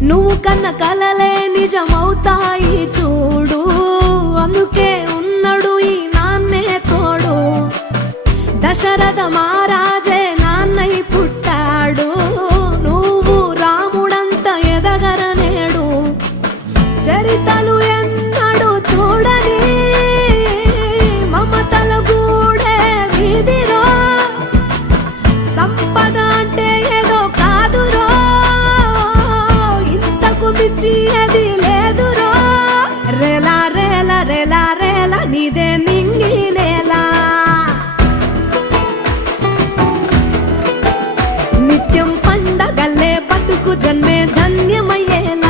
నువ్వు కన్న కలలే నిజమవుతాయి చూడు, అందుకే ఉన్నాడు ఈ నాన్నే తోడు. దశరథ మహారాజే నాన్నై పుట్టాడు, నువ్వు రాముడంత ఎదగరనేడు. చరితలు ఎన్నడు చూడని మమతల గూడే వీధిరో, సంపద అంటే ఏదో కాదురో, ఇంతకు మించి అది లేదురో. రేలా రేలా రేలా రేలా నీదే నింగి నేలా, నిత్యం పండగల్లే బతుకు జన్మే ధన్యమయ్యేలా.